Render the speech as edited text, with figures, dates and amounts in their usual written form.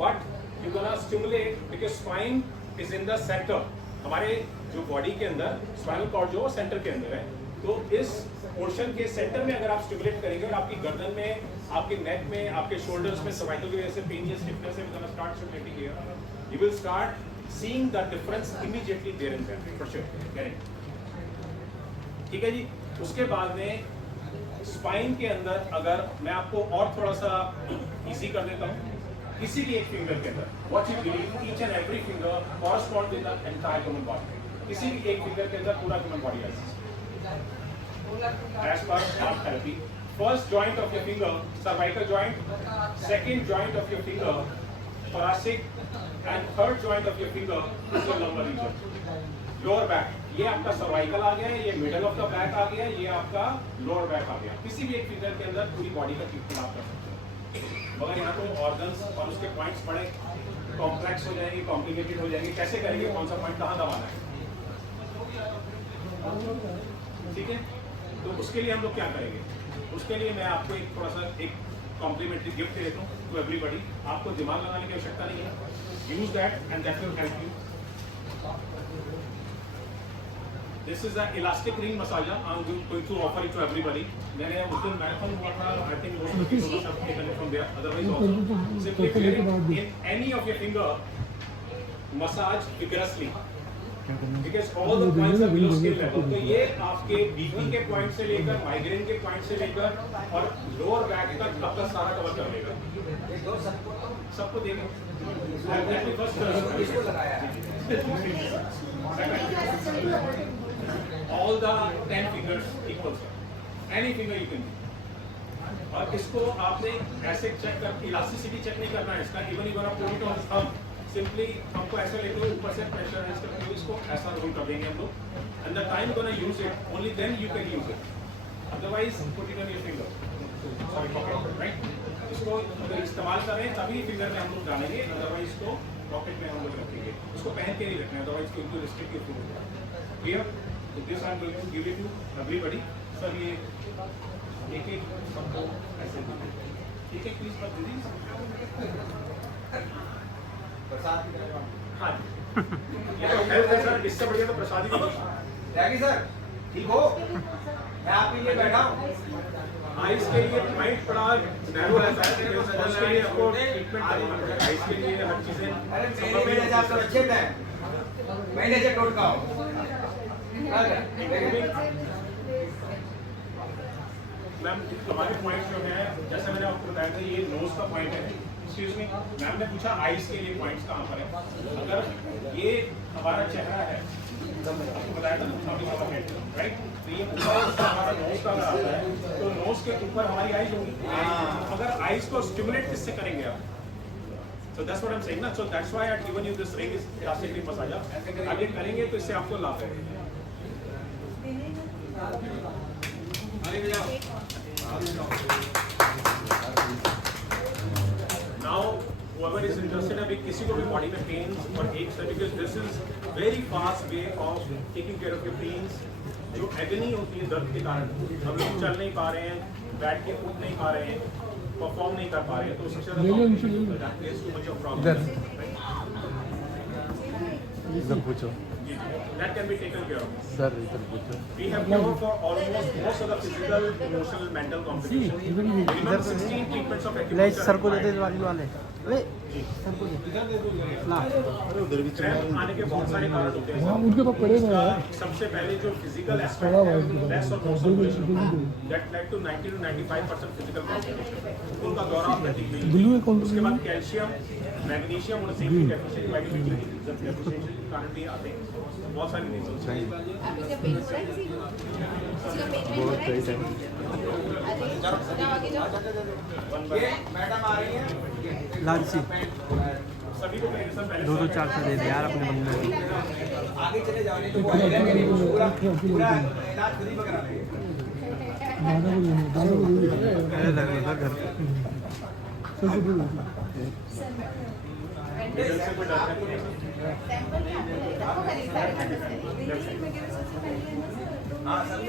But you gonna stimulate because spine is in the centre, हमारे जो body के अंदर स्पाइनल कॉर्ड जो सेंटर के अंदर है, तो इस पोर्शन के सेंटर में अगर आप स्टिमुलेट करेंगे और आपकी गर्दन में, आपके नेक में, आपके शोल्डर्स में सर्वाइकल की वजह से पेन या स्टिफनेस है, gonna start stimulating here, you will start seeing the difference immediately there and then for sure, ठीक है जी। उसके बाद में स्पाइन के अंदर अगर मैं आपको और थोड़ा सा इजी कर देता हूँ, किसी भी एक फिंगर के अंदर what you believe each and every finger correspond with the entire human body, किसी भी एक फिंगर के अंदर पूरा ह्यूमन बॉडी है as per art therapy. First joint of your finger cervical joint, second joint of your finger thoracic and third joint of your finger is your lumbar region, lower back। ये आपका cervical आ गया है, ये middle of the back आ गया, ये आपका lower back आ गया। किसी भी एक फिंगर के अंदर पूरी बॉडी का ट्रीटमेंट आप कर सकते हैं, मगर यहाँ तो ऑर्गन्स और उसके पॉइंट्स बड़े कॉम्प्लेक्स हो जाएंगे, कॉम्प्लिकेटेड हो जाएंगे। कैसे करेंगे, कौन सा पॉइंट कहाँ दबाना है, ठीक है। तो उसके लिए हम लोग क्या करेंगे, उसके लिए मैं आपको एक थोड़ा सा एक कॉम्प्लीमेंट्री गिफ्ट दे देता हूँ टू एवरीबडी। आपको दिमाग लगाने की आवश्यकता नहीं है, use that and that will help you. This is the elastic ring massager I am going to offer it to everybody. मैंने उस दिन मैराथन हुआ था, I think most of people have taken it from there, otherwise also simply fill it in any of your finger, massage vigorously because all the points are below skill level। तो ये आपके BP के point से लेकर migraine के point से लेकर और लोअर बैक तक आपका सारा कवर कर लेगा, सबको देगा। इसको लगाया all the 10 fingers equal sir, any finger you can do। और इसको आपने ऐसे चेक कर, इलास्टिसिटी चेक नहीं करना है इसका, even you put it on thumb, simply हमको ऐसा लेते हुए ऊपर से प्रेशर इसको ऐसा रोल कर देंगे हम लोग, and the time gonna use it only then you can use it, otherwise put it on your finger, sorry pocket, right. इसको अगर इस्तेमाल करें तभी फिंगर में हम लोग डालेंगे, अदरवाइज इसको पॉकेट में हम लोग रखेंगे, उसको पहन के नहीं रखना है, अदरवाइज क्योंकि restrict your food. Clear, this I am going to give it to everybody. Sir ये एक एक सबको ऐसे ठीक है, प्लीज कर दीजिए। हाँ सर, इससे बढ़िया तो प्रसाद ही त्यागी सर, ठीक हो? मैं आपके लिए बैठा हूँ। आइस के लिए पॉइंट बड़ा नैरो रहता है, उसके लिए आपको ट्रीटमेंट करना पड़ेगा। आइस के लिए हर चीजें अरे मेरे जैसा सुरक्षित है, मैंने से टोट का मैम हमारे पॉइंट जो है, जैसे मैंने आपको बताया था, ये नोज का पॉइंट है। एक्सक्यूज मी मैम ने पूछा आइस के लिए पॉइंट्स कहाँ पर है। अगर ये हमारा चेहरा है, आपको बताया था राइट, तो ये पूरा हमारा नोज का अगर आता है तो नोज के ऊपर हमारी आइज होगी। अगर आइज को स्टिमुलेट किससे करेंगे आप, so that's what I'm saying ना, so that's why I've given you this ring is elastic ring massager। आगे करेंगे तो इससे आपको लाभ है। Now whoever is interested, अभी किसी को भी बॉडी में पेन और एक है, because this is very fast way of taking care of your pains। जो एगनी होती है दर्द के कारण, हम लोग चल नहीं पा रहे हैं, बैठ के कूद नहीं पा रहे हैं, परफॉर्म नहीं कर पा रहे हैं, तो सबसे ज़्यादा पूछो that can be taken care of। Sir इधर पूछो। We have cure for almost most of the physical, emotional, mental complications। Minimum 16 treatments of ले acupuncture। सर को देते वाले अरे सर को ना, अरे उधर भी क्रैम्प आने के बहुत सारे कारण होते हैं। हाँ, उनके पास पड़ेगा यार। सबसे पहले जो फिजिकल एस्पेक्ट है, लेस और more circulation, that led to 90 to 95% physical complication. उनका दौरा ब्लू अकाउंट उसके बाद कैल्शियम, मैग्नीशियम और जिंक की डेफिशिएंसी, विटामिन डी की डेफिशिएंसी के कारण भी आते हैं। बहुत सारी रीजंस हैं। आपको जब पेन हो रहा है किसी का पेन हो रहा है किसी को? अरे जाओ आगे जाओ। ये मैडम आ रही हैं, लालची सभी को पहले 2-4 से दे दे यार अपने बंदे को। आगे चले जाओ, नहीं तो वो पूरा पूरा इलाज खुद ही पकड़ा लेंगे। अरे लग घर सैंपल में आपको खरीदना है, सबसे पहले हाँ, सबको